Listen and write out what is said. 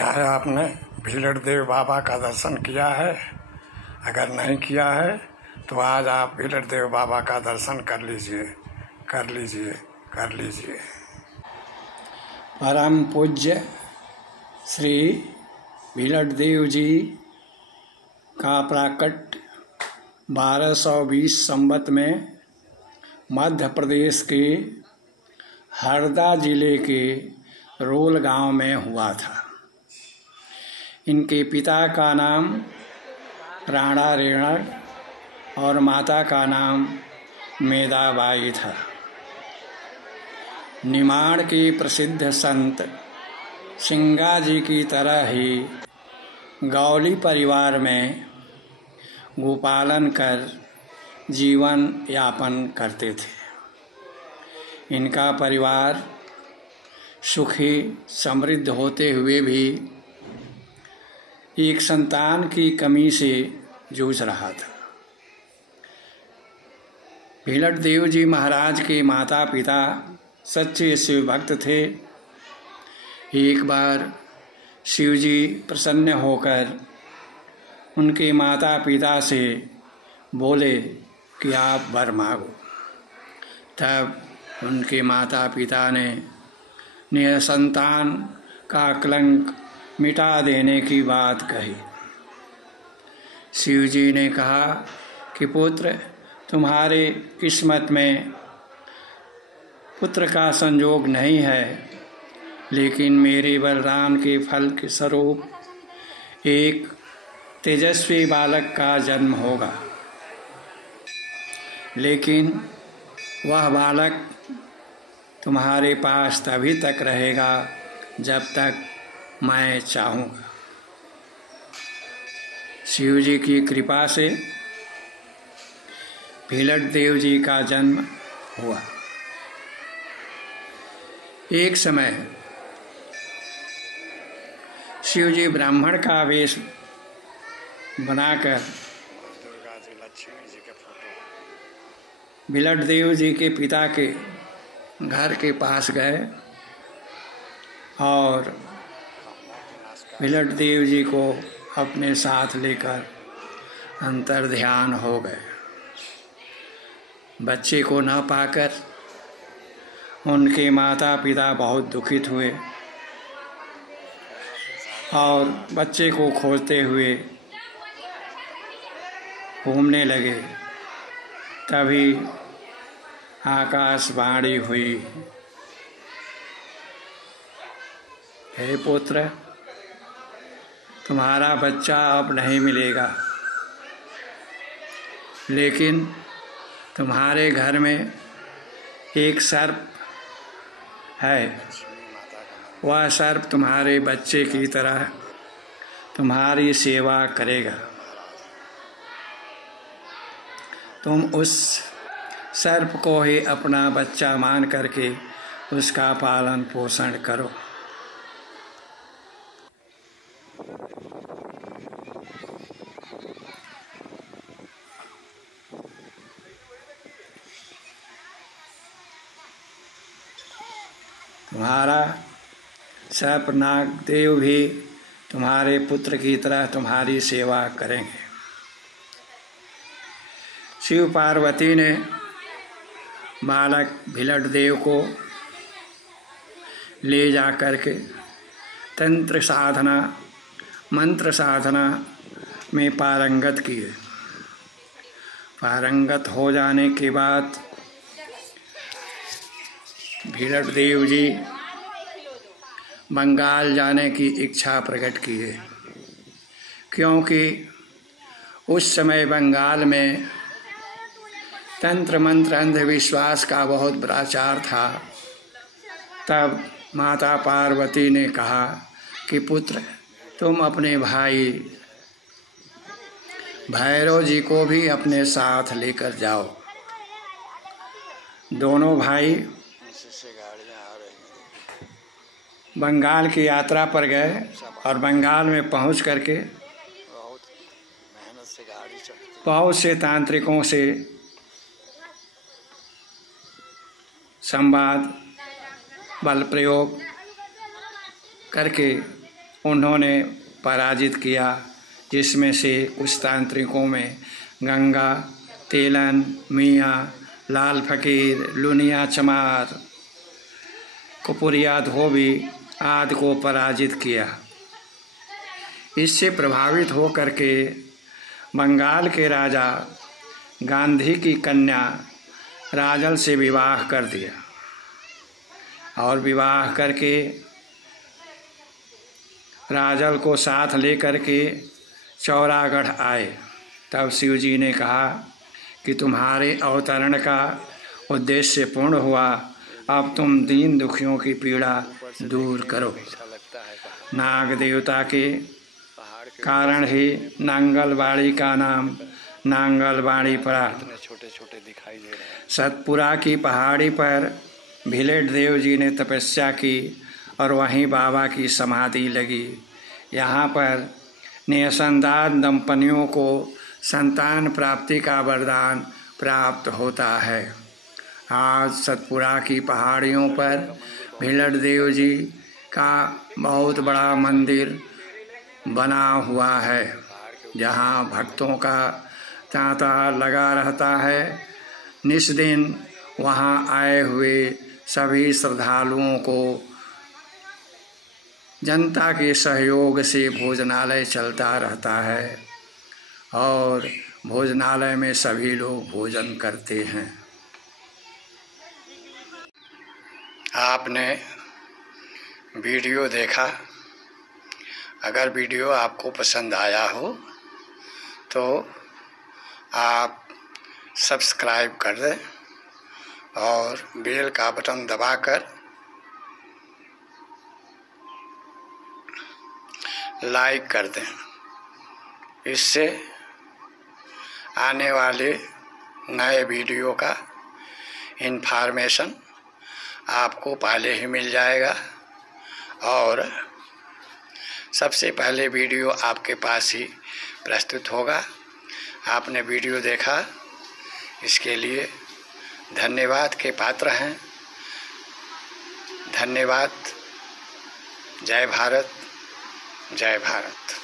क्या है, आपने भीलड़ देव बाबा का दर्शन किया है? अगर नहीं किया है तो आज आप भीलड़ देव बाबा का दर्शन कर लीजिए, कर लीजिए, कर लीजिए। परम पूज्य श्री भीलड़ देव जी का प्राकट 1220 संवत में मध्य प्रदेश के हरदा जिले के रोल गांव में हुआ था। इनके पिता का नाम राणा रेणर और माता का नाम मेदाबाई था। निमाड़ के प्रसिद्ध संत सिंगा जी की तरह ही गौली परिवार में गोपालन कर जीवन यापन करते थे। इनका परिवार सुखी समृद्ध होते हुए भी एक संतान की कमी से जूझ रहा था। भीलड़ देव जी महाराज के माता पिता सच्चे शिव भक्त थे। एक बार शिव जी प्रसन्न होकर उनके माता पिता से बोले कि आप वर मांगो। तब उनके माता पिता ने निसंतान का कलंक मिटा देने की बात कही। शिव जी ने कहा कि पुत्र, तुम्हारे किस्मत में पुत्र का संयोग नहीं है, लेकिन मेरे बलराम के फल के स्वरूप एक तेजस्वी बालक का जन्म होगा। लेकिन वह बालक तुम्हारे पास तभी तक रहेगा जब तक मैं चाहूँगा। शिव जी की कृपा से भीलड़ देव जी का जन्म हुआ। एक समय शिव जी ब्राह्मण का वेश बनाकर भीलड़ देव जी के पिता के घर के पास गए और भीलड़ देव जी को अपने साथ लेकर अंतर ध्यान हो गए। बच्चे को न पाकर उनके माता पिता बहुत दुखित हुए और बच्चे को खोजते हुए घूमने लगे। तभी आकाशवाणी हुई, हे पुत्र, तुम्हारा बच्चा अब नहीं मिलेगा, लेकिन तुम्हारे घर में एक सर्प है। वह सर्प तुम्हारे बच्चे की तरह तुम्हारी सेवा करेगा। तुम उस सर्प को ही अपना बच्चा मान करके उसका पालन पोषण करो। तुम्हारा सर्प नाग देव भी तुम्हारे पुत्र की तरह तुम्हारी सेवा करेंगे। शिव पार्वती ने बालक भीलड़ देव को ले जा कर के तंत्र साधना मंत्र साधना में पारंगत किए। पारंगत हो जाने के बाद भीलड़ देव जी बंगाल जाने की इच्छा प्रकट किए, क्योंकि उस समय बंगाल में तंत्र मंत्र अंधविश्वास का बहुत प्रचार था। तब माता पार्वती ने कहा कि पुत्र, तुम अपने भाई भैरव जी को भी अपने साथ लेकर जाओ। दोनों भाई बंगाल की यात्रा पर गए और बंगाल में पहुंच करके बहुत से तांत्रिकों से संवाद बल प्रयोग करके उन्होंने पराजित किया, जिसमें से कुछ तांत्रिकों में गंगा, तेलन, मियाँ, लाल फकीर, लुनिया चमार, कपूरिया धोबी आदि को पराजित किया। इससे प्रभावित होकर के बंगाल के राजा गांधी की कन्या राजल से विवाह कर दिया और विवाह करके राजल को साथ लेकर के चौरागढ़ आए। तब शिव जी ने कहा कि तुम्हारे अवतरण का उद्देश्य पूर्ण हुआ, अब तुम दीन दुखियों की पीड़ा दूर करो। नाग देवता के कारण ही नांगलबाड़ी का नाम नांगलबाड़ी पड़ा। सतपुरा की पहाड़ी पर भिलेट देव जी ने तपस्या की और वहीं बाबा की समाधि लगी। यहाँ पर निसंतान दंपतियों को संतान प्राप्ति का वरदान प्राप्त होता है। आज सतपुरा की पहाड़ियों पर भिलेट देव जी का बहुत बड़ा मंदिर बना हुआ है, जहाँ भक्तों का तांता लगा रहता है। निस्दिन वहाँ आए हुए सभी श्रद्धालुओं को जनता के सहयोग से भोजनालय चलता रहता है और भोजनालय में सभी लोग भोजन करते हैं। आपने वीडियो देखा। अगर वीडियो आपको पसंद आया हो तो आप सब्सक्राइब कर दें और बेल का बटन दबाकर लाइक कर दें। इससे आने वाले नए वीडियो का इन्फॉर्मेशन आपको पहले ही मिल जाएगा और सबसे पहले वीडियो आपके पास ही प्रस्तुत होगा। आपने वीडियो देखा, इसके लिए धन्यवाद के पात्र हैं। धन्यवाद। जय भारत, जय भारत।